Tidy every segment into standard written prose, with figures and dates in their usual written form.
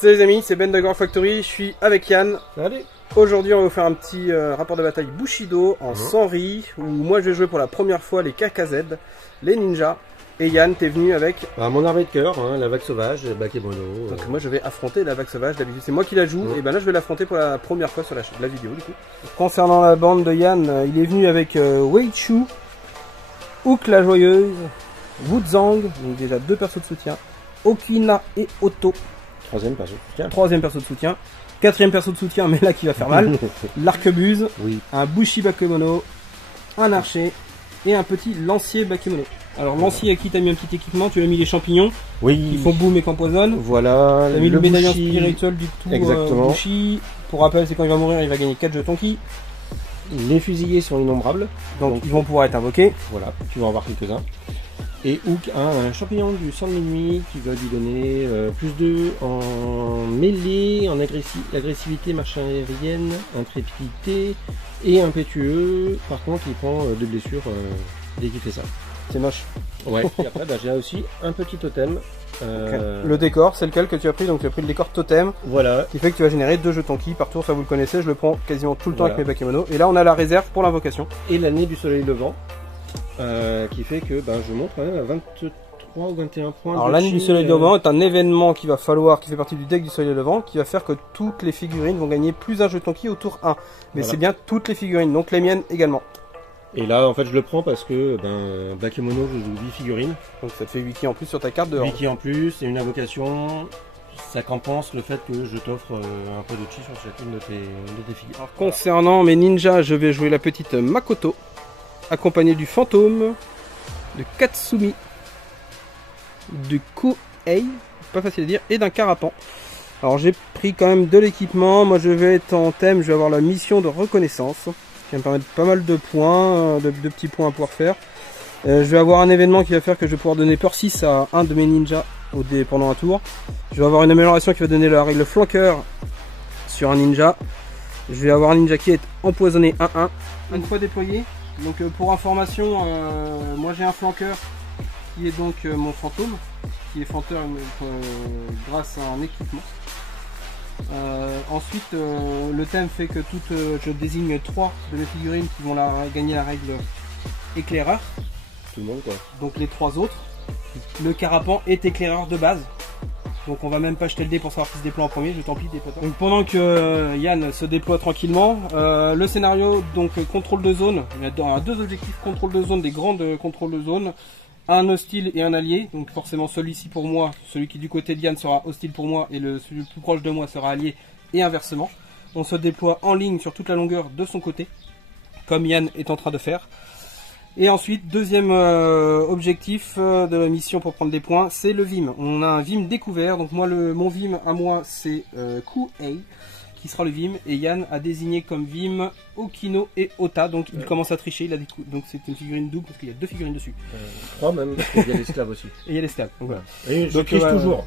Salut les amis, c'est Ben de Grand Factory, je suis avec Yann. Allez. Aujourd'hui on va vous faire un petit rapport de bataille Bushido en Senri, où moi je vais jouer pour la première fois les KKZ, les ninjas, et Yann t'es venu avec... Mon armée de cœur, hein, la vague sauvage, Bakemono. Donc moi je vais affronter la vague sauvage, d'habitude c'est moi qui la joue, et ben là je vais l'affronter pour la première fois sur la vidéo du coup. Concernant la bande de Yann, il est venu avec Weichu, Hook la joyeuse, Wuzang, donc déjà deux persos de soutien, Okina et Otto. Troisième perso de soutien. Troisième perso de soutien. Quatrième perso de soutien, mais là qui va faire mal. L'arquebuse, oui. Un Bushi Bakemono, un archer et un petit lancier Bakemono. Alors lancier à qui t'as mis un petit équipement, tu as mis les champignons qui font boum et qu'empoisonnent. Voilà. T'as mis le médaillon spirituel du tout. Exactement. Bushi. Pour rappel, c'est quand il va mourir, il va gagner 4 jetons ki. Les fusillés sont innombrables. Donc ils vont pouvoir être invoqués. Voilà, tu vas en voir quelques-uns. Et Hook a un champignon du sang de minuit qui va lui donner plus 2 en mêlée, en agressivité, marche aérienne, intrépidité et impétueux. Par contre, il prend 2 blessures dès qu'il fait ça. C'est moche. Ouais. Et après, j'ai aussi un petit totem. Okay. Le décor, c'est lequel que tu as pris? Donc tu as pris le décor totem. Voilà. Qui fait que tu vas générer 2 jetons ki par tour, ça vous le connaissez, je le prends quasiment tout le temps avec mes Bakemono. Et là on a la réserve pour l'invocation. Et l'année du soleil levant. Qui fait que je monte quand même à 23 ou 21 points. Alors l'année du soleil levant est un événement qui fait partie du deck du soleil levant, qui va faire que toutes les figurines vont gagner plus un jeton ki au tour 1. Mais voilà. C'est bien toutes les figurines, donc les miennes également. Et là en fait je le prends parce que Bakemono je joue 8 figurines. Donc ça te fait 8 ki en plus sur ta carte de 8 ki en plus, et une invocation. Ça compense le fait que je t'offre un peu de chi sur chacune de tes figurines. Alors, concernant mes ninjas, je vais jouer la petite Makoto, accompagné du fantôme, de Katsumi, du Kuei, pas facile à dire, et d'un carapan. Alors j'ai pris quand même de l'équipement, moi je vais être en thème, je vais avoir la mission de reconnaissance, qui va me permettre pas mal de points, de petits points à pouvoir faire. Je vais avoir un événement qui va faire que je vais pouvoir donner peur 6 à un de mes ninjas pendant un tour. Je vais avoir une amélioration qui va donner la règle flanqueur sur un ninja. Je vais avoir un ninja qui est empoisonné 1-1. Une fois déployé. Donc pour information, moi j'ai un flanqueur qui est donc mon fantôme, qui est flanqueur grâce à un équipement. Ensuite le thème fait que je désigne 3 de mes figurines qui vont gagner la règle éclaireur. Tout le monde quoi. Donc les 3 autres. Le carapan est éclaireur de base. Donc on va même pas jeter le dé pour savoir qui se déploie en premier, je tant pis des potins. Donc pendant que Yann se déploie tranquillement, le scénario donc contrôle de zone, il y a 2 objectifs contrôle de zone, des grandes contrôles de zone, un hostile et un allié, donc forcément celui-ci pour moi, celui qui est du côté de Yann sera hostile pour moi et celui le plus proche de moi sera allié et inversement. On se déploie en ligne sur toute la longueur de son côté, comme Yann est en train de faire. Et ensuite, deuxième objectif de la mission pour prendre des points, c'est le Vim. On a un Vim découvert, donc moi mon Vim à moi c'est Kuei, qui sera le Vim, et Yann a désigné comme Vim Okino et Ota, donc il commence à tricher, donc c'est une figurine double parce qu'il y a 2 figurines dessus. 3 même, parce qu'il y a l'esclave aussi. Et il y a l'esclave, donc voilà. Et je triche toujours.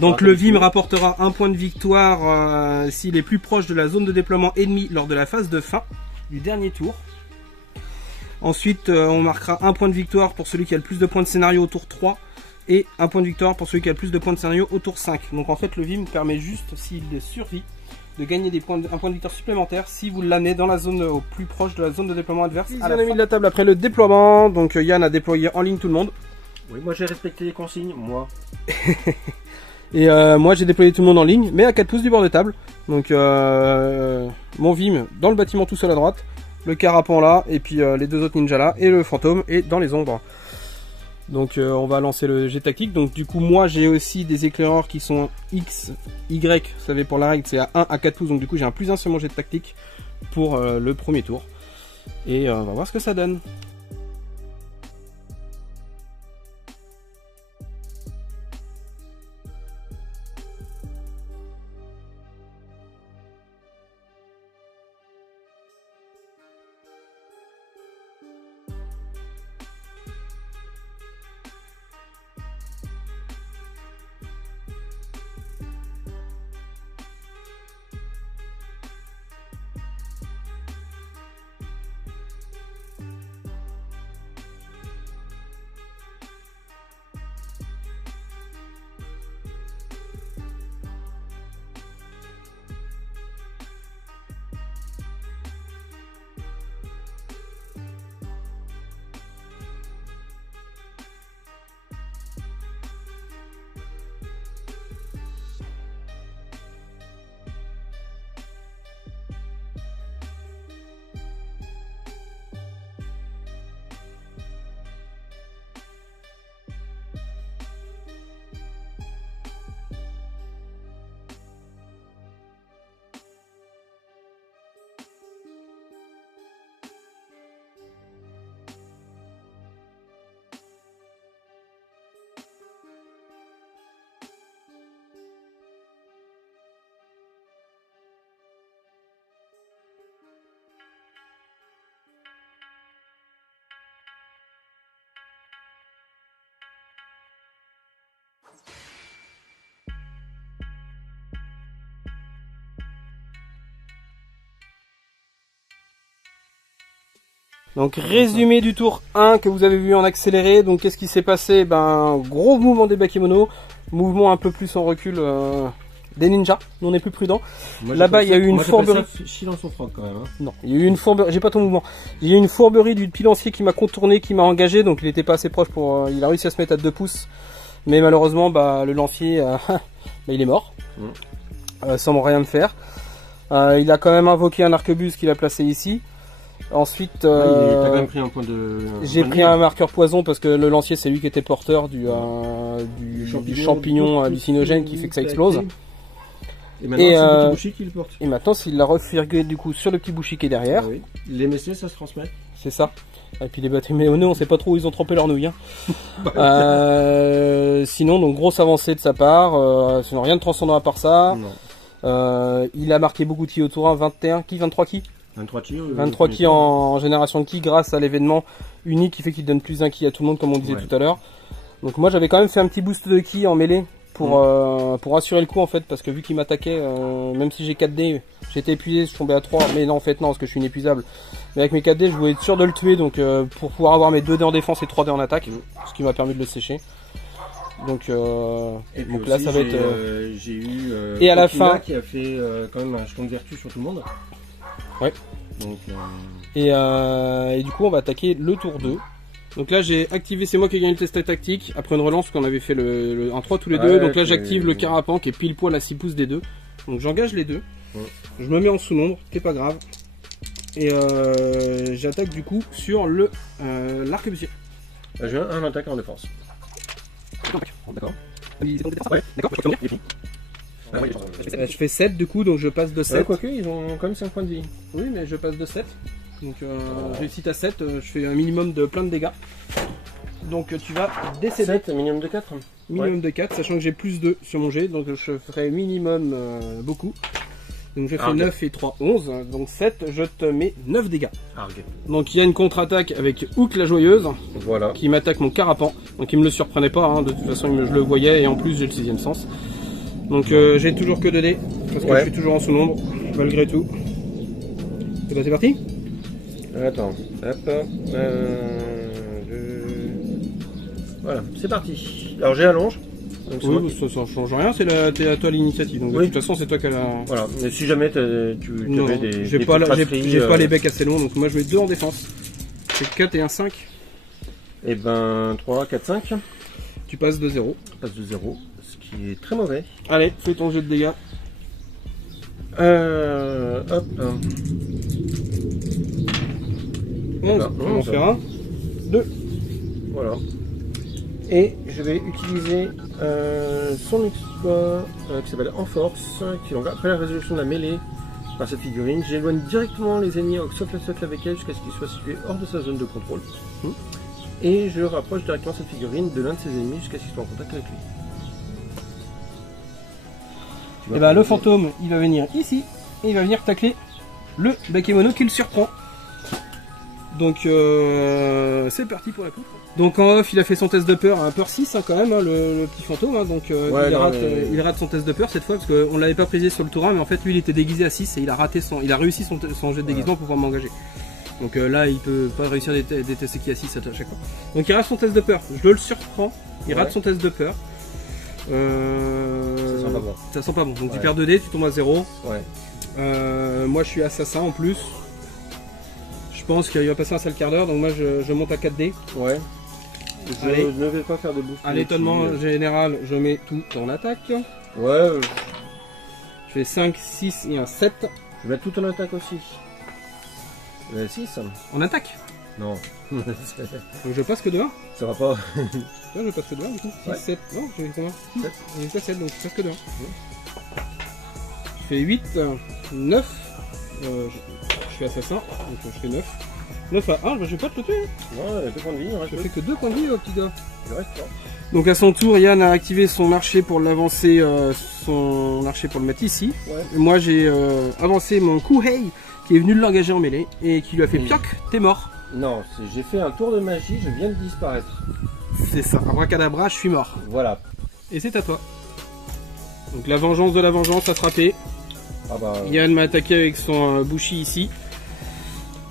Donc le Vim rapportera un point de victoire s'il est plus proche de la zone de déploiement ennemi lors de la phase de fin du dernier tour. Ensuite, on marquera un point de victoire pour celui qui a le plus de points de scénario au tour 3 et un point de victoire pour celui qui a le plus de points de scénario au tour 5. Donc en fait, le Vim permet juste, s'il survit, de gagner un point de victoire supplémentaire si vous l'amenez dans la zone au plus proche de la zone de déploiement adverse. On a mis de la table après le déploiement, donc Yann a déployé en ligne tout le monde. Oui, moi j'ai respecté les consignes, moi. Et moi j'ai déployé tout le monde en ligne, mais à 4 pouces du bord de table. Donc mon Vim dans le bâtiment tout seul à droite. Le carapan là, et puis les 2 autres ninjas là, et le fantôme est dans les ombres. Donc on va lancer le jet tactique. Donc du coup moi j'ai aussi des éclaireurs qui sont X, Y, vous savez pour la règle c'est à 1 à 4 pouces, donc du coup j'ai un +1 sur mon jet tactique pour le premier tour. Et on va voir ce que ça donne. Donc résumé du tour 1 que vous avez vu en accéléré. Donc qu'est-ce qui s'est passé? Ben gros mouvement des bakemonos, mouvement un peu plus en recul des ninjas. Nous on est plus prudent. Là-bas il y a eu une fourberie. Chie dans son froc quand même. Hein. Non, il y a eu une fourberie. J'ai pas ton mouvement. Il y a eu une fourberie du pilancier qui m'a contourné, qui m'a engagé. Donc il était pas assez proche pour. Il a réussi à se mettre à 2 pouces. Mais malheureusement, bah le lancier, bah, il est mort. Sans rien me faire. Il a quand même invoqué un arquebuse qu'il a placé ici. Ensuite, t'as quand même pris un point de. J'ai pris un marqueur poison parce que le lancier c'est lui qui était porteur du champignon hallucinogène qui fait que ça explose. Et maintenant c'est le petit bouchi qui le porte. Et maintenant s'il l'a refirgué du coup sur le petit bouchi qui est derrière. Ah oui. Les MSC ça se transmet. C'est ça. Et puis les bakemonos on sait pas trop où ils ont trempé leurs nouilles. Hein. Sinon donc grosse avancée de sa part. Sinon rien de transcendant à part ça. Il a marqué beaucoup de ki au tour 1, 21 ki, 23 ki. 23 ki en génération de ki grâce à l'événement unique qui fait qu'il donne plus un ki à tout le monde comme on disait tout à l'heure. Donc moi j'avais quand même fait un petit boost de ki en mêlée pour assurer le coup en fait parce que vu qu'il m'attaquait, même si j'ai 4D, j'étais épuisé, je tombais à 3, mais non en fait non parce que je suis inépuisable. Mais avec mes 4D je voulais être sûr de le tuer donc pour pouvoir avoir mes 2D en défense et 3D en attaque, ce qui m'a permis de le sécher. Donc, donc là ça va être... j'ai eu et à la fin qui a fait quand même un jeton de vertu sur tout le monde. Ouais. Donc, et du coup on va attaquer le tour 2. Donc là j'ai activé, c'est moi qui ai gagné le test tactique après une relance qu'on avait fait le 1-3 tous les deux. Donc là j'active le carapan qui est pile poil à 6 pouces des deux. Donc j'engage les deux. Je me mets en sous-nombre, c'est pas grave. Et j'attaque du coup sur le l'arquebusier. J'ai un attaque en défense. D'accord. Ouais, d'accord, je fais 7 du coup, donc je passe de 7. Ouais, quoique, ils ont quand même 5 points de vie. Oui, mais je passe de 7. Donc réussite à 7, je fais un minimum de plein de dégâts. Donc tu vas décéder. 7, minimum de 4. Minimum de 4, sachant que j'ai plus 2 sur mon jet, donc je ferai minimum beaucoup. Donc je fais 9 et 3, 11, donc 7, je te mets 9 dégâts. Donc il y a une contre-attaque avec Hook la joyeuse, qui m'attaque mon carapan. Donc il me le surprenait pas, hein. De toute façon je le voyais et en plus j'ai le 6ème sens. Donc j'ai toujours que 2 dés, parce que je suis toujours en sous-nombre, malgré tout. Et bah c'est parti. Attends, hop, voilà, c'est parti. Alors j'ai allonge. Oui, ça change rien, c'est à toi l'initiative. Donc de toute façon c'est toi qui as la... Voilà, mais si jamais tu avais des... J'ai pas les becs assez longs, donc moi je mets 2 en défense. C'est 4 et un 5. Et ben 3, 4, 5. Tu passes de 0. Tu passes de 0, ce qui est très mauvais. Allez, fais ton jet de dégâts. Hop. 11, on va faire 1, 2. Voilà. Et je vais utiliser son exploit qui s'appelle En Force, qui donc après la résolution de la mêlée par cette figurine, j'éloigne directement les ennemis sauf la socle avec elle jusqu'à ce qu'ils soient situés hors de sa zone de contrôle. Et je rapproche directement cette figurine de l'un de ses ennemis jusqu'à ce qu'il soit en contact avec lui. Et bah le fantôme il va venir ici et il va venir tacler le bakemono qui le surprend. Donc c'est parti pour la coupe. Donc en off il a fait son test de peur, un peur 6 hein, quand même, hein, le petit fantôme, hein, donc il rate son test de peur cette fois parce qu'on l'avait pas prisé sur le tour 1 mais en fait lui il était déguisé à 6 et il a réussi son jet de déguisement pour pouvoir m'engager. Donc là il peut pas réussir des tests qui à 6 à chaque fois. Donc il rate son test de peur, je le surprends, il rate son test de peur. Ça sent pas bon. Ça sent pas bon, donc tu perds 2 dés, tu tombes à 0. Moi je suis assassin en plus. Je pense qu'il va passer un sale quart d'heure, donc moi je monte à 4 dés. Ouais. Je ne vais pas faire de boost. À l'étonnement général, je mets tout en attaque. Ouais. Je fais 5, 6 et un 7. Je vais mettre tout en attaque aussi. 6. En attaque? Non. Donc je passe que de 1. Ça va pas. Non, je passe que de 1 du coup. 6, 7. Non, j'ai combien? 7. J'ai fait 7, donc je passe que de 1. Je fais 8, 9. Je suis assassin, donc je fais 9. 9 à 1, je vais pas te le tuer. Non, il y a 2 points de vie. Je fais que 2 points de vie, petit gars. Il reste 3. Donc à son tour, Yann a activé son marché pour l'avancer, son marché pour le mettre ici. Moi j'ai avancé mon Kuhei qui est venu l'engager en mêlée et qui lui a fait pioc, t'es mort. Non, j'ai fait un tour de magie, je viens de disparaître. C'est ça, abracadabra, je suis mort. Voilà. Et c'est à toi. Donc la vengeance de la vengeance a frappé. Yann m'a attaqué avec son bouchi ici.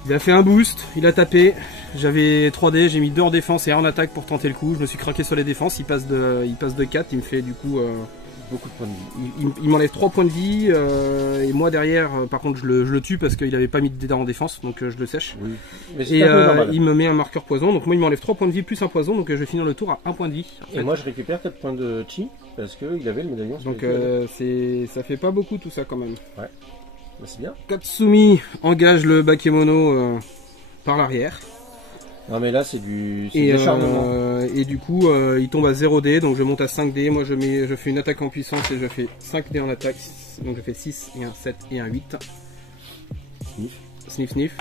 Il a fait un boost, il a tapé. J'avais 3D, j'ai mis 2 en défense et 1 en attaque pour tenter le coup. Je me suis craqué sur les défenses, il passe de 4, il me fait du coup... beaucoup de points de vie. Il m'enlève 3 points de vie et moi derrière par contre je le tue parce qu'il avait pas mis de dégâts en défense donc je le sèche. Oui. Mais Et il me met un marqueur poison donc moi il m'enlève 3 points de vie plus un poison donc je vais finir le tour à 1 point de vie. Et moi je récupère 4 points de chi parce qu'il avait le médaillon. Donc ça fait pas beaucoup tout ça quand même. Ouais, bah, c'est bien. Katsumi engage le Bakemono par l'arrière. Non mais là c'est du acharnement. Et du coup il tombe à 0D donc je monte à 5D, moi je fais une attaque en puissance et je fais 5D en attaque, donc je fais 6 et un 7 et un 8. Sniff. Sniff sniff.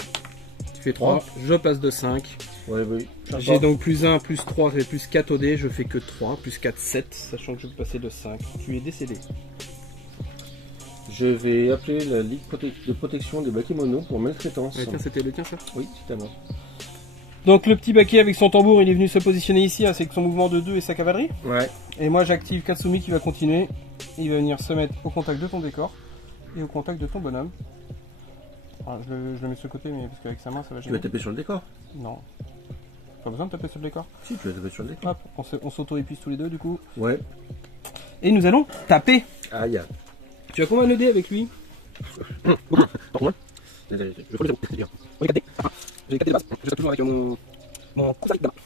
Tu fais 3, je passe de 5. Ouais, oui. J'ai donc plus 1, plus 3, et plus 4 au dé, je fais que 3, plus 4, 7, sachant que je peux passer de 5. Tu es décédé. Je vais appeler la Ligue de protection des Bakemono pour maltraitance. Ah, tiens, c'était le tien ça? Oui, c'est à moi. Donc le petit Baké avec son tambour, il est venu se positionner ici avec son mouvement de 2 et sa cavalerie. Ouais. Et moi j'active Katsumi qui va continuer. Il va venir se mettre au contact de ton décor et au contact de ton bonhomme. Alors, je le mets sur le côté mais parce qu'avec sa main ça va gêner. Tu vas taper sur le décor? Non. Pas besoin de taper sur le décor. Si, tu vas taper sur le décor. Hop, on s'auto-épuise tous les deux du coup. Ouais. Et nous allons taper. Aïe. Tu as combien de dés avec lui? Pardon. Je vais faire les autres. Oui, 4 dés. J'ai 4 dés de base. Je tape toujours avec mon conseil d'abord.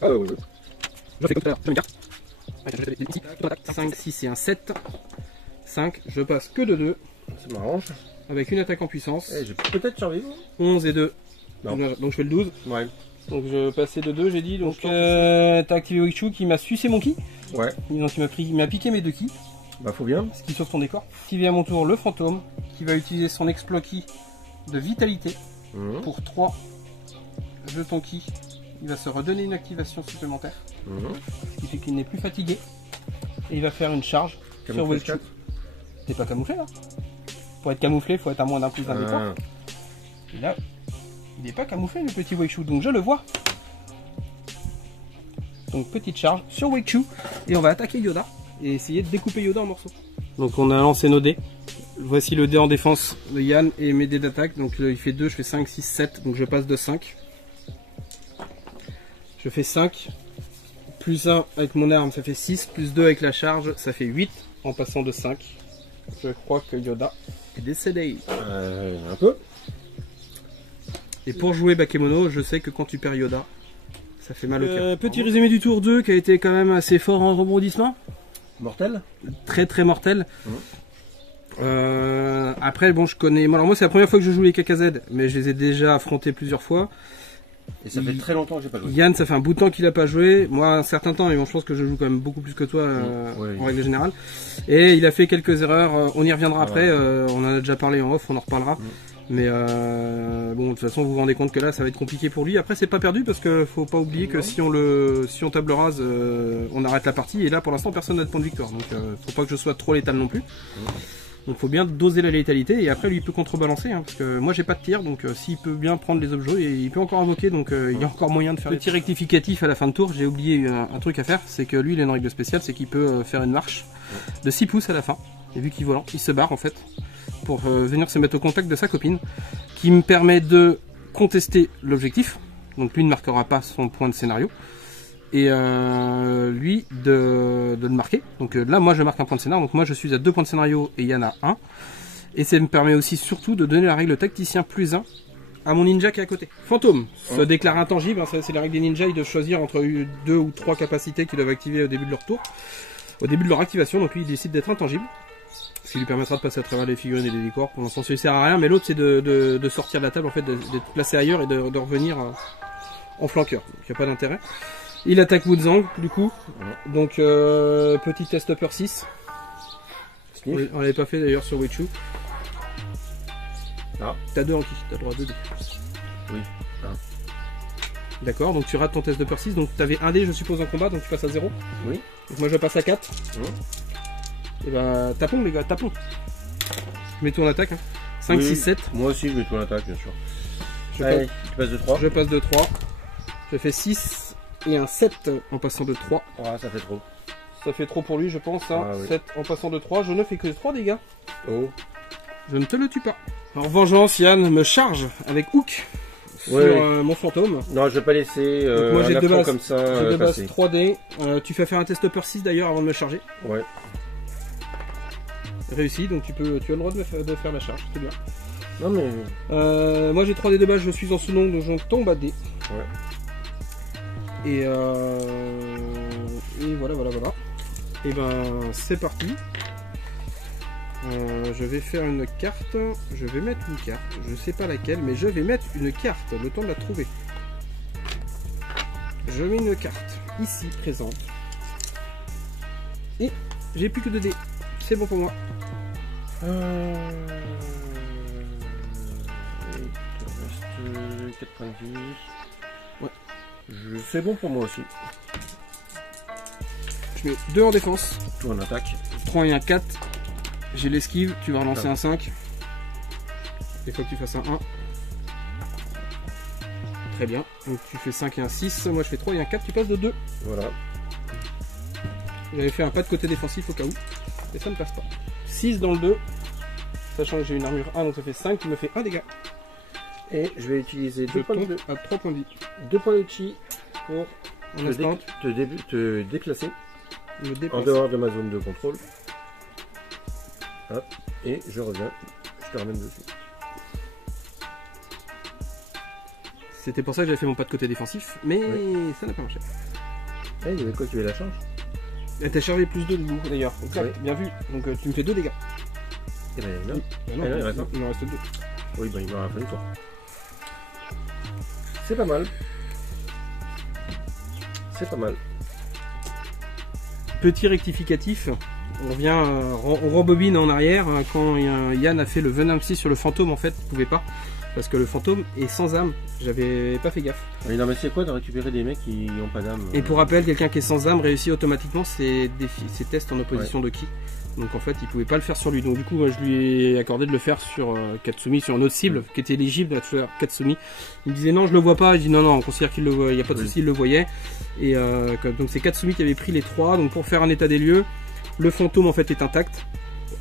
Ah oui. Je fais comme tout à l'heure. Je mets une carte. Allez, je ici. 5, 6 et un 7. 5. Je passe que de 2. Ça m'arrange. Avec une attaque en puissance. Eh, je peux peut-être survivre. 11 et 2. Non. Donc je fais le 12. Ouais. Donc je passais de 2, j'ai dit. Donc t'as activé Wichu qui m'a sucé mon ki. Ouais. Donc il m'a piqué mes 2 ki. Bah faut bien. Ce qui sauve ton décor. Activé à mon tour le fantôme qui va utiliser son exploit ki de vitalité pour 3 jetons ki. Il va se redonner une activation supplémentaire. Ce qui fait qu'il n'est plus fatigué. Et il va faire une charge sur Wichu. T'es pas camouflé là? Pour être camouflé, il faut être à moins d'un plus d'un décor. Et là, il n'est pas camouflé le petit Weichu, donc je le vois. Donc petite charge sur Weichu et on va attaquer Yoda et essayer de découper Yoda en morceaux. Donc on a lancé nos dés. Voici le dé en défense de Yann et mes dés d'attaque. Donc il fait 2, je fais 5, 6, 7, donc je passe de 5. Je fais 5, plus 1 avec mon arme ça fait 6, plus 2 avec la charge ça fait 8 en passant de 5. Je crois que Yoda est décédé. Un peu. Et pour jouer Bakemono, je sais que quand tu perds Yoda, ça fait mal au cœur. Petit résumé du tour 2 qui a été quand même assez fort en rebondissement. Mortel. Très très mortel. Après bon je connais... Alors moi c'est la première fois que je joue les KKZ, mais je les ai déjà affrontés plusieurs fois. Et ça fait très longtemps que j'ai pas joué. Yann ça fait un bout de temps qu'il a pas joué. Moi un certain temps, mais bon je pense que je joue quand même beaucoup plus que toi en règle générale. Et il a fait quelques erreurs, on y reviendra après, on en a déjà parlé en off, on en reparlera. Mais bon de toute façon vous vous rendez compte que là ça va être compliqué pour lui. Après c'est pas perdu parce que faut pas oublier que si on table rase on arrête la partie et là pour l'instant personne n'a de point de victoire. Donc faut pas que je sois trop létal non plus. Donc faut bien doser la létalité et après lui il peut contrebalancer parce que moi j'ai pas de tir donc s'il peut bien prendre les objets et il peut encore invoquer donc il y a encore moyen de faire petit rectificatif à la fin de tour. J'ai oublié un truc à faire, c'est que lui il a une règle spéciale, c'est qu'il peut faire une marche de 6 pouces à la fin et vu qu'il volant il se barre en fait pour venir se mettre au contact de sa copine qui me permet de contester l'objectif, donc lui ne marquera pas son point de scénario et lui de le marquer. Donc là moi je marque un point de scénario, donc moi je suis à 2 points de scénario et Yann a 1 et ça me permet aussi surtout de donner la règle tacticien plus 1 à mon ninja qui est à côté. Fantôme se déclare intangible, c'est la règle des ninjas, ils doivent choisir entre 2 ou 3 capacités qu'ils doivent activer au début de leur tour, au début de leur activation, donc lui il décide d'être intangible. Ce qui lui permettra de passer à travers les figurines et les décors. Pour l'instant, ça lui sert à rien, mais l'autre c'est de sortir de la table, en fait, d'être placé ailleurs et de revenir en flanqueur. Donc il n'y a pas d'intérêt. Il attaque Wuzang, du coup. Donc petit test upper 6. On l'avait pas fait d'ailleurs sur Weichu. T'as 2 en ki, t'as droit à 2 dés. Oui. D'accord, donc tu rates ton test d'upper 6, donc t'avais 1 dé je suppose en combat, donc tu passes à 0. Oui. Donc moi je passe à 4. Et bah tapons les gars, tapons. Mets tout en attaque. 5, 6, 7. Moi aussi je mets tout en attaque bien sûr. Allez, tu passes de 3. Je passe de 3. Je fais 6 et un 7 en passant de 3. Ça fait trop. Ça fait trop pour lui je pense. 7 en passant de 3. Je ne fais que 3 dégâts. Je ne te le tue pas. En vengeance, Yann me charge avec Hook sur mon fantôme. Non, je vais pas laisser moi j'ai un deux bases comme ça j'ai deux bases passer. 3D. Tu fais faire un test per 6 d'ailleurs avant de me charger. Ouais. Réussi, donc tu as le droit de faire la charge, c'est bien. Non mais... moi j'ai 3D de base, je suis en sous donc je tombe à D. Ouais. Et voilà. Et ben c'est parti. Je vais faire une carte. Je vais mettre une carte. Je sais pas laquelle, mais je vais mettre une carte. Le temps de la trouver. Je mets une carte ici présente. Et j'ai plus que 2 dés. C'est bon pour moi. Il te reste 4 points de vie. Ouais. C'est bon pour moi aussi. Je mets 2 en défense. Tout en attaque. 3 et un 4. J'ai l'esquive. Tu vas relancer Ah. un 5. Il faut que tu fasses un 1. Très bien. Donc tu fais 5 et un 6. Moi je fais 3 et un 4. Tu passes de 2. Voilà. J'avais fait un pas de côté défensif au cas où. Et ça ne passe pas. 6 dans le 2. Sachant que j'ai une armure 1, donc ça fait 5. Tu me fais 1 dégât. Et je vais utiliser Je 2 points tombe de à 3 points de vie. 2 points de chi pour En instant, te déplacer je me en déplace. dehors de ma zone de contrôle. Hop. Et je reviens. Je te ramène dessus. C'était pour ça que j'avais fait mon pas de côté défensif, mais Oui. ça n'a pas marché. Eh, il y avait quoi? Tu veux la charge? Et t'as chargé plus 2 de vous d'ailleurs. Exact, Oui. bien vu. Donc tu me fais 2 dégâts. Eh ben non. Ah non, non, il reste un. il en reste 2. Oui, ben il m'aura fallu toi. C'est pas mal. C'est pas mal. Petit rectificatif. On revient, on rembobine en arrière. Quand Yann a fait le Venom 6 sur le fantôme, en fait, il pouvait pas. Parce que le fantôme est sans âme. J'avais pas fait gaffe. Oui, non, mais c'est quoi de récupérer des mecs qui n'ont pas d'âme? Et pour rappel, quelqu'un qui est sans âme réussit automatiquement ses tests en opposition de ki. Donc en fait, il pouvait pas le faire sur lui. Donc du coup, moi, je lui ai accordé de le faire sur Katsumi, sur une autre cible qui était éligible à faire Katsumi. Il me disait non, je le vois pas. Je dis non, on considère qu'il le voit. Il n'y a pas de souci, il le voyait. Et donc c'est Katsumi qui avait pris les 3. Donc pour faire un état des lieux, le fantôme en fait est intact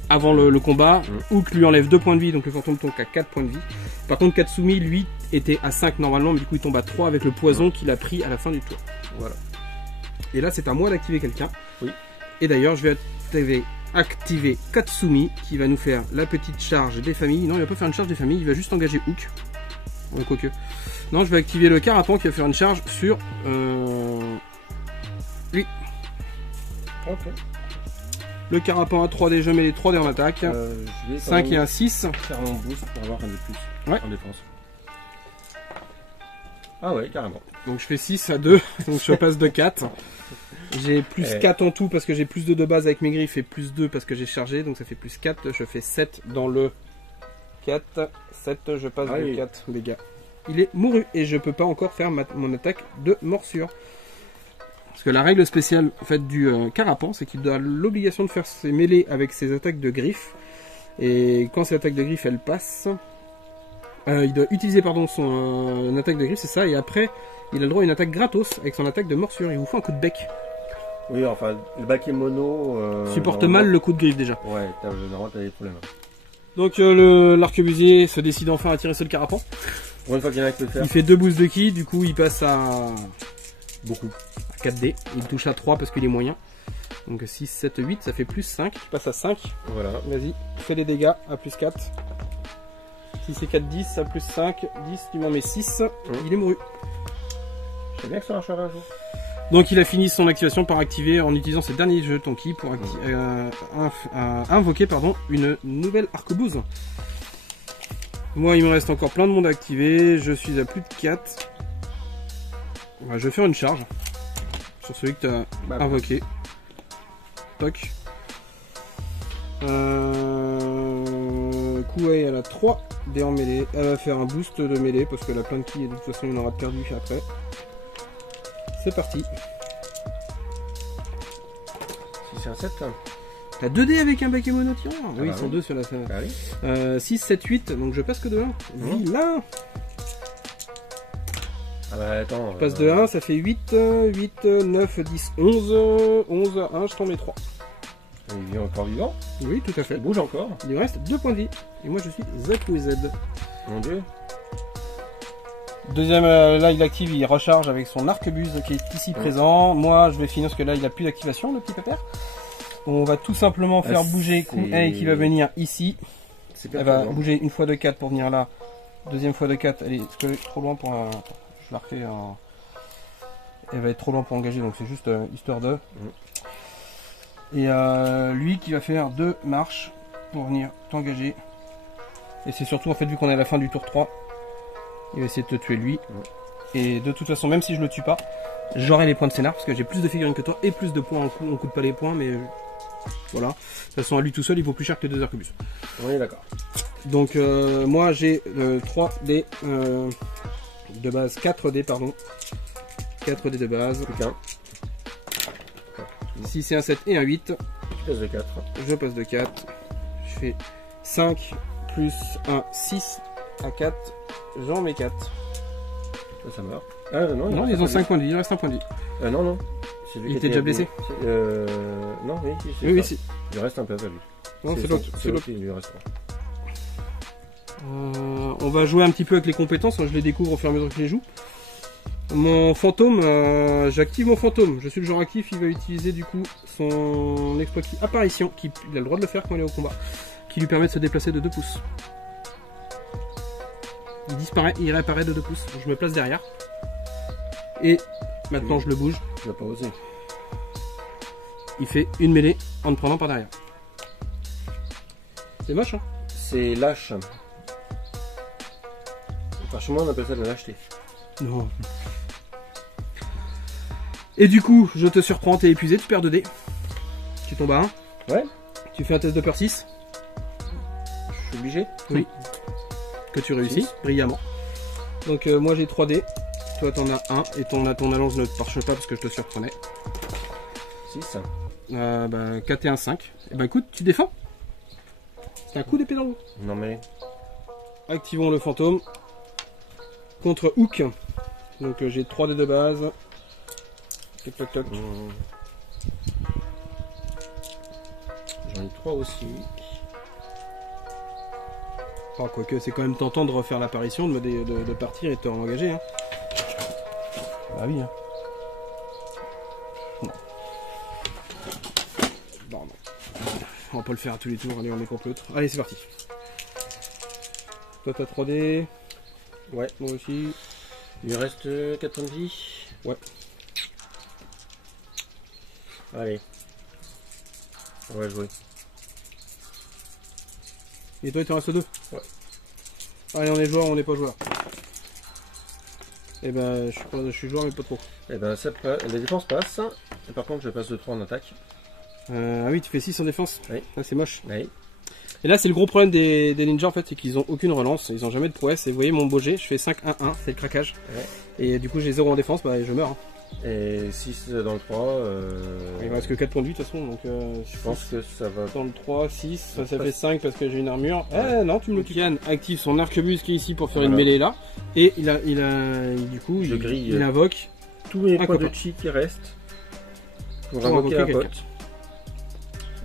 avant le combat. Hook lui enlève 2 points de vie, donc le fantôme tombe à 4 points de vie. Par contre, Katsumi lui était à 5 normalement, mais du coup il tombe à 3 avec le poison qu'il a pris à la fin du tour. Voilà. Et là, c'est à moi d'activer quelqu'un. Oui. Et d'ailleurs, je vais activer Katsumi qui va nous faire la petite charge des familles. Non, il va pas faire une charge des familles, il va juste engager Hook. Ouais, quoique. Non, je vais activer le carapan qui va faire une charge sur lui. Ok. Le carapan à 3D, je mets les 3 dés en attaque. Je vais 5 et un 6. faire mon boost pour avoir un de plus en défense. Ah ouais, carrément. Donc je fais 6 à 2, donc je passe de 4. J'ai plus 4 en tout parce que j'ai plus de base avec mes griffes et plus 2 parce que j'ai chargé, donc ça fait plus 4. Je fais 7 dans le 4. 7, je passe de 4, les gars. Il est mouru et je peux pas encore faire mon attaque de morsure. Parce que la règle spéciale en fait, du carapan, c'est qu'il a l'obligation de faire ses mêlées avec ses attaques de griffes. Et quand ces attaques de griffes elles passent, il doit utiliser son attaque de griffe, c'est ça, et après il a le droit à une attaque gratos avec son attaque de morsure. Il vous fait un coup de bec. Oui, enfin, le bakemono supporte mal le coup de griffe déjà. Ouais, normalement t'as des problèmes. Donc l'arquebusier se décide enfin à tirer sur le carapan. Pour une fois qu'il y en a qui peut le faire. Il fait 2 boosts de ki, du coup il passe à beaucoup. À 4D. Il touche à 3 parce qu'il est moyen. Donc 6, 7, 8, ça fait plus 5. Tu passes à 5. Voilà. Vas-y, fais les dégâts à plus 4. Si c'est 4, 10, à plus 5, 10, tu m'en mets 6. Il est mouru. Je sais bien que ça marchera un jour. Donc il a fini son activation par activer en utilisant ses derniers jetons ki pour invoquer une nouvelle arquebuse. Moi il me reste encore plein de monde à activer. Je suis à plus de 4. Je vais faire une charge sur celui que tu as invoqué. Toc. Kouei elle a 3 dés en mêlée. Elle va faire un boost de mêlée parce qu'elle a plein de ki et de toute façon il en aura perdu après. C'est parti. Si c'est un 7 là. T'as 2 dés avec un bakemono tirant. Oui, ils sont 2 sur la scène. Ah oui. 6, 7, 8, donc je passe que de 1. Vilain. Ah bah attends. Je passe de 1, ça fait 8, 8, 9, 10, 11. 11 à 1, je t'en mets 3. Il est encore vivant? Oui, tout à fait. Il bouge encore. Il me reste 2 points de vie. Et moi je suis Zack Wizard. Mon dieu. Deuxième, là il active, il recharge avec son arquebuse qui est ici présent. Moi je vais finir parce que là il a plus d'activation, le petit pépère. On va tout simplement faire bouger Kouei qui va venir ici. Elle va bouger une fois de 4 pour venir là. Deuxième fois de 4, elle est trop loin pour un... Je la refais un... Elle va être trop loin pour engager, donc c'est juste histoire de... Et lui qui va faire 2 marches pour venir t'engager. Et c'est surtout en fait vu qu'on est à la fin du tour 3, il va essayer de te tuer lui. Et de toute façon, même si je le tue pas, j'aurai les points de scénar parce que j'ai plus de figurines que toi et plus de points en coup. On coûte pas les points, mais voilà. De toute façon, à lui tout seul, il vaut plus cher que les 2 arquebuses. Oui, d'accord. Donc moi j'ai 3 dés de base, 4 dés pardon. 4 dés de base. 6 et un 7 et un 8. Je passe de 4. Je passe de 4. Je fais 5 plus 1, 6 à 4. J'en mets 4. Ça meurt. Ah non, non ils ont 5 points de vie, il reste un point de vie. Non, non. Il était déjà blessé non, oui, oui, si. Il reste un peu à lui. Non, c'est l'autre. C'est l'autre qui lui reste. On va jouer un petit peu avec les compétences, je les découvre au fur et à mesure que je les joue. Mon fantôme, j'active mon fantôme. Je suis le genre actif, il va utiliser du coup son exploit qui apparition, il a le droit de le faire quand il est au combat, qui lui permet de se déplacer de 2 pouces. Il disparaît, il réapparaît de 2 pouces. Je me place derrière. Et maintenant je le bouge. Tu vas pas oser. Il fait une mêlée en te prenant par derrière. C'est moche, hein? C'est lâche. Franchement, on appelle ça de la lâcheté. Non. Et du coup, je te surprends, t'es épuisé, tu perds 2 dés. Tu tombes à 1. Ouais. Tu fais un test de peur 6. Je suis obligé? Oui. Que tu réussis brillamment. Donc moi j'ai 3 dés. Toi t'en as 1 et ton allonge ne te marche pas parce que je te surprenais. 6. 4 et 1, 5. Et bah écoute, tu défends. C'est un coup d'épée dans l'eau. Non mais... Activons le fantôme. Contre Hook. Donc j'ai 3 dés de base. Toc toc toc. J'en ai 3 aussi. Oh, quoique c'est quand même tentant de refaire l'apparition, de partir et de te réengager. Hein. Bah oui. Hein. Non. Non. On va pas le faire à tous les tours. Allez, on est contre l'autre. Allez, c'est parti. Toi, t'as 3D. Ouais. Moi aussi. Il me reste 4 points de vie. Ouais. Allez. On va jouer. Et toi, il te reste 2. Ouais. Allez, on est joueur, on n'est pas joueur. Et ben, je suis joueur, mais pas trop. Et ben, les défenses passent. Et par contre, je passe de 3 en attaque. Ah oui, tu fais 6 en défense. Oui. Ah, c'est moche. Oui. Et là, c'est le gros problème des ninjas en fait, c'est qu'ils ont aucune relance, ils ont jamais de prouesse. Et vous voyez mon beau jet, je fais 5-1-1, c'est le craquage. Ouais. Et du coup, j'ai 0 en défense, bah je meurs. Hein. Et 6 dans le 3. Il me reste que 4 points de vie de toute façon, donc je pense que ça va. Dans le 3, 6, ça fait 5 parce que j'ai une armure. Ouais. Eh non, tu me le tues. Kian active son arquebuse qui est ici pour faire une mêlée là. Et il invoque tous les points de chi qui restent pour invoquer un pote.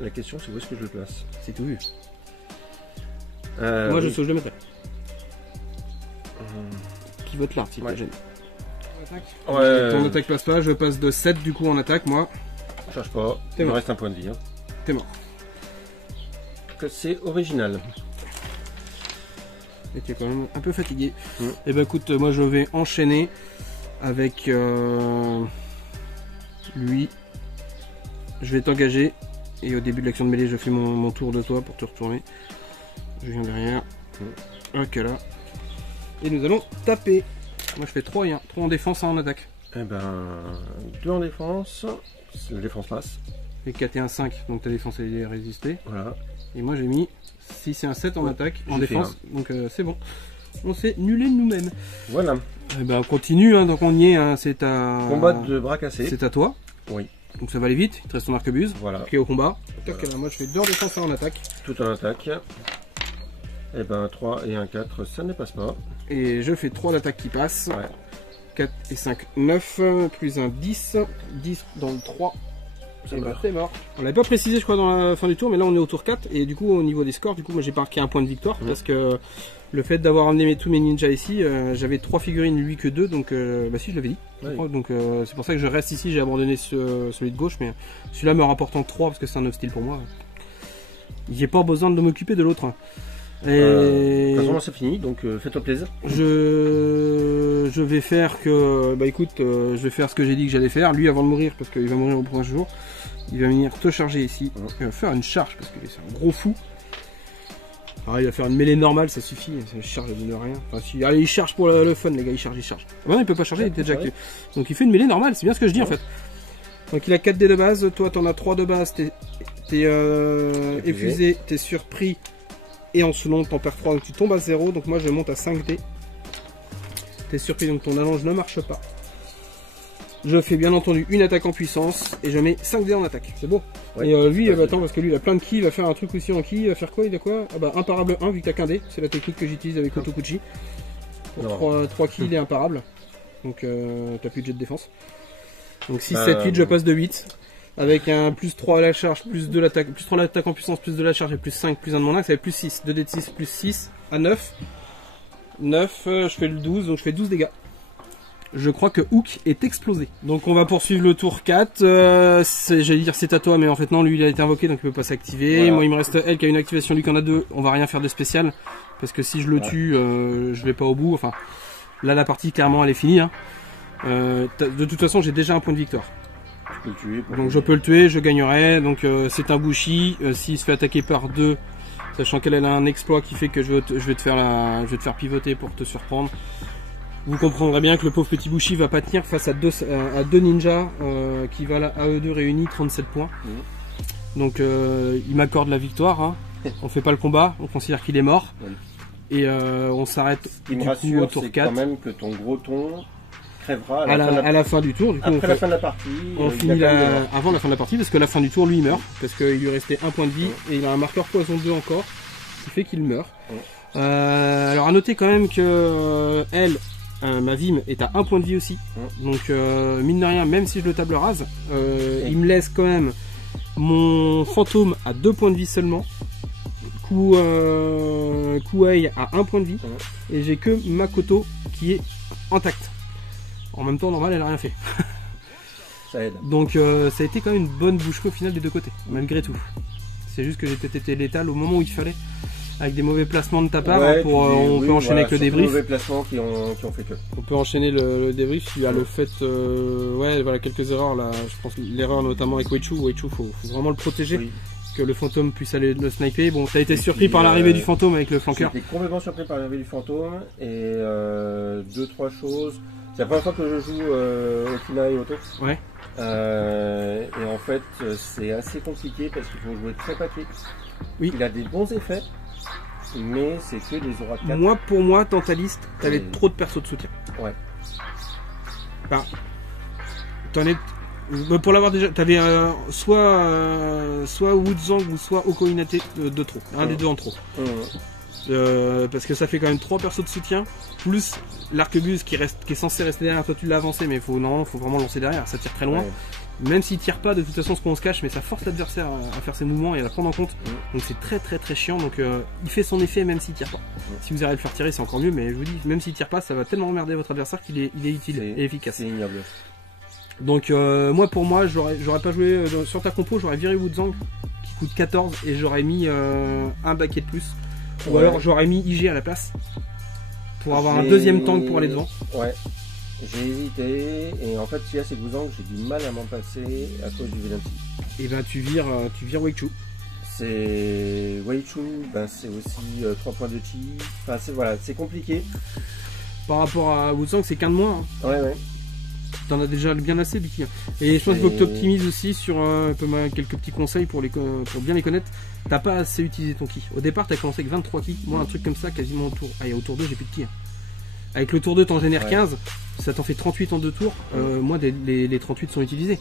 La question c'est où est-ce que je le place. C'est tout vu. Moi je sais où je le mettrai. Qui vote là si t'es gêné. Ton attaque passe pas, je passe de 7 du coup en attaque moi. Je cherche pas, il me reste un point de vie. Hein. T'es mort. C'est original. Et tu es quand même un peu fatigué. Et bah écoute, moi je vais enchaîner avec lui. Je vais t'engager. Et au début de l'action de mêlée, je fais mon tour de toi pour te retourner. Je viens derrière. Ok là. Et nous allons taper. Moi je fais 3 et 1. 3 en défense, 1 en attaque. Eh ben 2 en défense. La défense passe. Et 4 et 1, 5. Donc ta défense est résistée. Voilà. Et moi j'ai mis 6 et 1, 7 en attaque, en défense. Donc c'est bon. On s'est nulé nous-mêmes. Voilà. Et ben on continue, hein, donc on y est. Hein, c'est à. Combat de bras cassés. C'est à toi. Oui. Donc ça va aller vite. Il te reste ton arquebuse. Voilà. Qui est au combat. Voilà. Moi je fais 2 en défense, 1 en attaque. Tout en attaque. Et ben 3 et 1, 4, ça ne passe pas. Et je fais 3 d'attaque qui passent. Ouais. 4 et 5, 9. Plus un 10. 10 dans le 3. Ça Et bah meurt. c'est mort. On l'avait pas précisé je crois dans la fin du tour, mais là on est au tour 4 et du coup au niveau des scores, du coup moi j'ai marqué un point de victoire parce que le fait d'avoir amené tous mes ninjas ici, j'avais 3 figurines, lui que 2, donc bah si je l'avais dit. Je crois. Donc c'est pour ça que je reste ici, j'ai abandonné celui de gauche, mais celui-là me rapportant 3 parce que c'est un 9 style pour moi. J'ai pas besoin de m'occuper de l'autre. Et De toute façon, c'est fini, donc fais-toi plaisir. je vais faire que, bah écoute, je vais faire ce que j'ai dit que j'allais faire. Lui avant de mourir, parce qu'il va mourir au prochain jour, il va venir te charger ici. Il va faire une charge parce que c'est un gros fou. Alors il va faire une mêlée normale, ça suffit, ça charge de rien. Enfin, si, allez, il charge pour le fun les gars, il charge. Ah bah non, il peut pas charger, il était déjà actif. Donc il fait une mêlée normale, c'est bien ce que je dis en fait. Donc il a 4 dés de base, toi t'en as 3 de base, t'es épuisé, t'es surpris et en selon t'en perds 3 donc tu tombes à 0, donc moi je monte à 5 dés. T'es surpris donc ton allonge ne marche pas. Je fais bien entendu une attaque en puissance et je mets 5 dés en attaque, c'est beau. Ouais, Et lui, bah, attends, parce que lui il a plein de ki, il va faire un truc aussi en ki, il va faire quoi? Il a quoi? Ah bah imparable 1 vu que t'as qu'un dé, c'est la technique que j'utilise avec Otokuchi. Pour 3 ki il est imparable, donc t'as plus de jet de défense. Donc 6, 7, 8, je passe de 8. Avec un plus 3 à la charge, plus 2 l'attaque, plus 3 l'attaque en puissance, plus 2 la charge et plus 5, plus 1 de mon axe, ça fait plus 6. 2 d de 6 plus 6 à 9. 9, je fais le 12, donc je fais 12 dégâts. Je crois que Hook est explosé. Donc on va poursuivre le tour 4. J'allais dire c'est à toi, mais en fait non, lui il a été invoqué donc il peut pas s'activer. Voilà. Moi il me reste elle qui a une activation, lui qui en a 2. On va rien faire de spécial. Parce que si je le tue, je vais pas au bout. Enfin, là la partie clairement elle est finie. Hein. De toute façon j'ai déjà un point de victoire. Je peux le tuer. Donc je peux le tuer, je gagnerai. Donc c'est un Bushi. S'il se fait attaquer par 2, sachant qu'elle a un exploit qui fait que je vais te faire pivoter pour te surprendre. Vous comprendrez bien que le pauvre petit Bushi va pas tenir face à deux ninjas qui valent à eux deux réunis 37 points. Donc il m'accorde la victoire. Hein. On fait pas le combat, on considère qu'il est mort. Et on s'arrête du coup au tour 4. Quand même que ton gros ton crèvera à la fin du tour. Du coup, après la fin de la partie. On finit avant la fin de la partie parce que la fin du tour lui il meurt. Parce qu'il lui restait un point de vie et il a un marqueur poison 2 encore. Ce qui fait qu'il meurt. Alors à noter quand même que elle... ma Vim est à 1 point de vie aussi, donc mine de rien, même si je le table rase, il me laisse quand même mon fantôme à 2 points de vie seulement, Kuei à 1 point de vie, et j'ai que Makoto qui est intact. En même temps, normal, elle a rien fait. Ça aide. Donc ça a été quand même une bonne boucherie au final des deux côtés, malgré tout. C'est juste que j'ai peut-être été létal au moment où il fallait. Avec des mauvais placements de ta part, on peut enchaîner avec le débrief. Mauvais placements qui ont fait que. On peut enchaîner le débrief. Il y a le fait, voilà, quelques erreurs là. Je pense l'erreur notamment avec Weichu. Weichu, faut vraiment le protéger, que le fantôme puisse aller le sniper. Bon, t'as été surpris par l'arrivée du fantôme avec le flanqueur. J'étais complètement surpris par l'arrivée du fantôme et 2-3 choses. C'est la première fois que je joue Okina et Oto. Ouais. Et en fait, c'est assez compliqué parce qu'il faut jouer très paquet. Oui. Il a des bons effets. Mais c'est que des auras 4. Moi, pour moi, dans ta liste, t'avais trop de persos de soutien. Ouais. Bah, pour l'avoir déjà, t'avais soit Wuzang ou soit Okoinate de trop. Un des deux en trop. Parce que ça fait quand même 3 persos de soutien, plus l'arquebuse qui est censé rester derrière. Toi, tu l'as avancé, mais faut vraiment lancer derrière. Ça tire très loin. Ouais. Même s'il tire pas, de toute façon, ce qu'on se cache, mais ça force l'adversaire à faire ses mouvements et à la prendre en compte. Donc c'est très chiant. Donc il fait son effet même s'il tire pas. Si vous arrivez à le faire tirer, c'est encore mieux. Mais je vous dis, même s'il tire pas, ça va tellement emmerder votre adversaire qu'il est utile et efficace. C'est ignoble. Donc pour moi, j'aurais pas joué sur ta compo, j'aurais viré Wuzang qui coûte 14 et j'aurais mis un baquet de plus. Ou alors j'aurais mis IG à la place pour avoir un deuxième tank pour aller devant. Ouais. J'ai hésité et en fait si c'est Wuzang, j'ai du mal à m'en passer à cause du Vedanti. Et ben tu vires Weichu. C'est Weichu, ben c'est aussi 3 points de chi. Enfin c'est compliqué. Par rapport à Wuzang, c'est qu'un de moins. Hein. Ouais. T'en as déjà bien assez Biki. Et je pense qu'il faut que tu optimises aussi sur quelques petits conseils pour bien les connaître. T'as pas assez utilisé ton ki. Au départ t'as commencé avec 23 ki. Moi un truc comme ça quasiment au tour 2 j'ai plus de ki. Avec le tour 2 t'en génères 15, ça t'en fait 38 en 2 tours. Moi les 38 sont utilisés.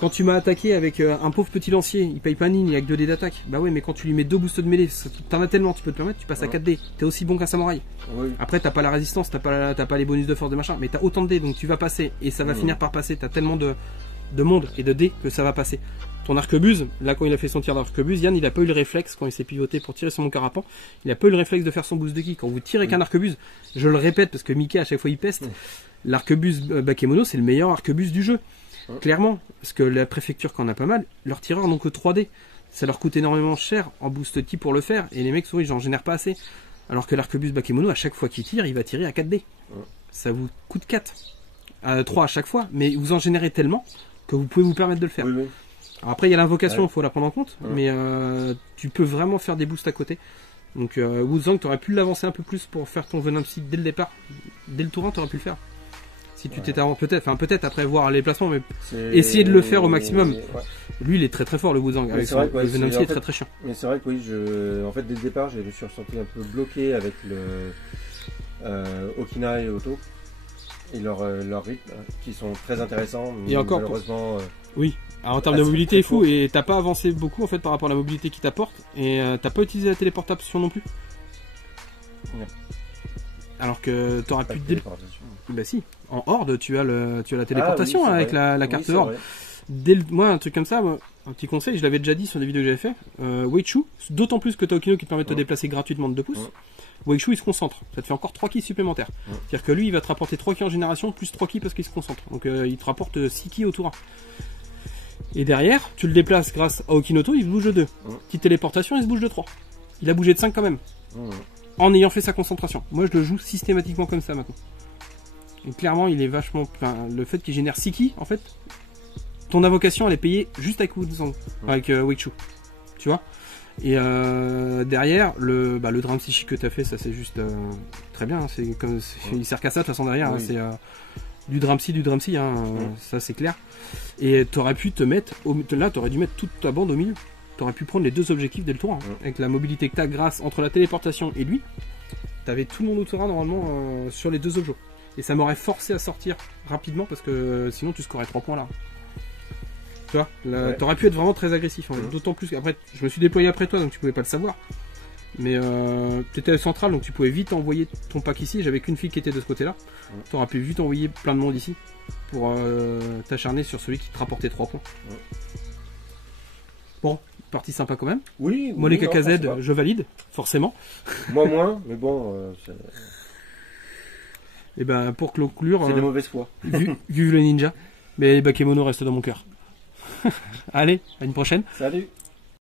Quand tu m'as attaqué avec un pauvre petit lancier, il paye pas nine, il a que 2 dés d'attaque. Bah ouais, mais quand tu lui mets 2 boosts de mêlée, t'en as tellement, tu peux te permettre, tu passes à 4 dés. T'es aussi bon qu'un samouraï. Après t'as pas la résistance, t'as pas les bonus de force de machin, mais t'as autant de dés, donc tu vas passer et ça va finir par passer. T'as tellement de monde et de dés que ça va passer. ton arquebuse, là quand il a fait son tir d'arquebuse, Yann il a pas eu le réflexe quand il s'est pivoté pour tirer sur mon carapan, il a pas eu le réflexe de faire son boost de ki. Quand vous tirez qu'un arquebuse, je le répète parce que Mickey à chaque fois il peste, l'arquebuse Bakemono c'est le meilleur arquebuse du jeu. Clairement, parce que la préfecture quand on a pas mal, leurs tireurs n'ont que 3D. Ça leur coûte énormément cher en boost ki pour le faire, et les mecs ils j'en génère pas assez. Alors que l'arquebuse Bakemono, à chaque fois qu'il tire, il va tirer à 4D. Ça vous coûte 4. 3 à chaque fois, mais vous en générez tellement que vous pouvez vous permettre de le faire. Oui. Alors après il y a l'invocation, il faut la prendre en compte, mais tu peux vraiment faire des boosts à côté. Donc Wuzang, tu aurais pu l'avancer un peu plus pour faire ton venin psy dès le départ. Dès le tour 1, tu aurais pu le faire. Si tu t'étais avant, peut-être après voir les placements, mais essayer de le faire au maximum. Lui il est très très fort le Wuzang, avec son venin psy est très très chiant. Mais c'est vrai que oui, en fait dès le départ je me suis ressenti un peu bloqué avec le Okina et Otto. Et leur rythme, qui sont très intéressants, mais encore malheureusement... Oui, alors, en termes de mobilité, il est fou, et t'as pas avancé beaucoup en fait par rapport à la mobilité qu'il t'apporte, et t'as pas utilisé la téléportation non plus. Ouais. Alors que t'aurais pu... Bah si, en Horde, tu as la téléportation avec la carte Horde. Moi, un truc comme ça, un petit conseil, je l'avais déjà dit sur des vidéos que j'avais fait, Weichu, d'autant plus que t'as Okino qui te permet de te déplacer gratuitement de 2 pouces, Weichu il se concentre, ça te fait encore 3 ki supplémentaires. C'est-à-dire que lui il va te rapporter 3 ki en génération plus 3 ki parce qu'il se concentre. Donc il te rapporte 6 ki au tour 1. Et derrière, tu le déplaces grâce à Okinoto, il se bouge de 2. Petite téléportation, il se bouge de 3. Il a bougé de 5 quand même. En ayant fait sa concentration. Moi je le joue systématiquement comme ça maintenant. Et clairement il est vachement... Enfin, le fait qu'il génère 6 ki, en fait, ton invocation elle est payée juste avec Wuzang, avec Weichu. Tu vois. Et derrière, le drame psychique que tu as fait, ça c'est juste très bien. C'est comme il sert qu'à ça de toute façon derrière. C'est du drame psy, ça c'est clair. Et tu aurais pu te mettre, là tu aurais dû mettre toute ta bande au milieu. Tu aurais pu prendre les 2 objectifs dès le tour. Avec la mobilité que tu as grâce entre la téléportation et lui, tu avais tout le monde au tour normalement sur les 2 objets. Et ça m'aurait forcé à sortir rapidement parce que sinon tu scorais 3 points là. Tu vois, t'aurais pu être vraiment très agressif, en fait. D'autant plus qu'après, je me suis déployé après toi, donc tu pouvais pas le savoir. Mais t'étais central, donc tu pouvais vite envoyer ton pack ici. J'avais qu'une fille qui était de ce côté-là. T'aurais pu vite envoyer plein de monde ici pour t'acharner sur celui qui te rapportait 3 points. Bon, partie sympa quand même. Oui. Moi les KKZ, je valide, forcément. Moi moins, mais bon. Et ben pour conclure, c'est de mauvaise foi. Vive le ninja, mais les Bakemono restent dans mon cœur. Allez, à une prochaine. Salut.